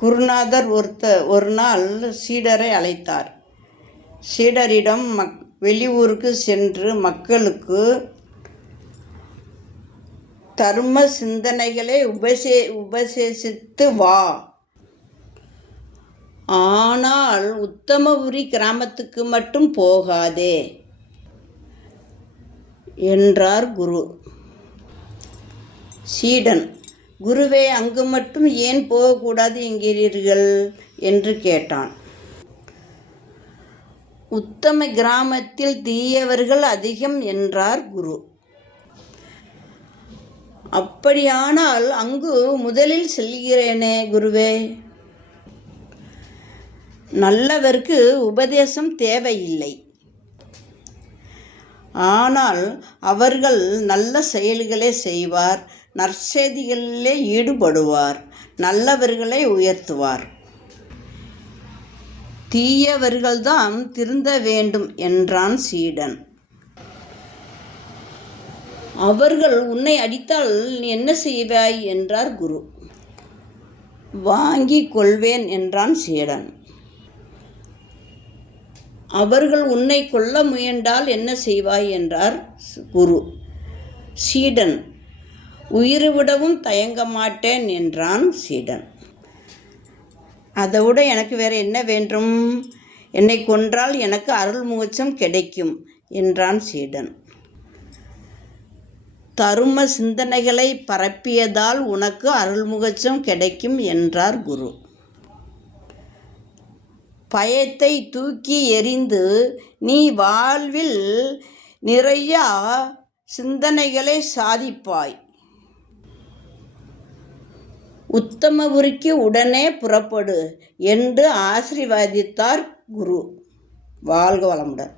குருநாதர் ஒரு நாள் சீடரை அழைத்தார். சீடரிடம் வெளியூருக்கு சென்று மக்களுக்கு தர்ம சிந்தனைகளை உபதேசித்து வா. ஆனால் உத்தமபுரி கிராமத்துக்கு மட்டும் போகாதே என்றார் குரு. சீடன், குருவே, அங்கு மட்டும் ஏன் போகக்கூடாது என்கிறீர்கள் என்று கேட்டான். உத்தம கிராமத்தில் தீயவர்கள் அதிகம் என்றார் குரு. அப்படியானால் அங்கு முதலில் செல்கிறேனே குருவே. நல்லவருக்கு உபதேசம் தேவையில்லை. ஆனால் அவர்கள் நல்ல செயல்களை செய்வார், நற்செய்திகளிலே ஈடுபடுவார், நல்லவர்களை உயர்த்துவார். தீயவர்கள்தான் திருந்த வேண்டும் என்றான் சீடன். அவர்கள் உன்னை அடித்தால் நீ என்ன செய்வாய் என்றார் குரு. வாங்கிக் கொள்வேன் என்றான் சீடன். அவர்கள் உன்னை கொல்ல முயன்றால் என்ன செய்வாய் என்றார் குரு. சீடன், உயிர்விடவும் தயங்க மாட்டேன் என்றான் சீடன். அதைவிட எனக்கு வேறு என்ன வேண்டும்? என்னை கொன்றால் எனக்கு அருள்மோட்சம் கிடைக்கும் என்றான் சீடன். தரும சிந்தனைகளை பரப்பியதால் உனக்கு அருள்மோட்சம் கிடைக்கும் என்றார் குரு. பயத்தை தூக்கி எறிந்து நீ வாழ்வில் நிறைய சிந்தனைகளை சாதிப்பாய். உத்தமபுரிக்கு உடனே புறப்படு என்று ஆசீர்வதித்தார் குரு. வாழ்க வளமுடன்.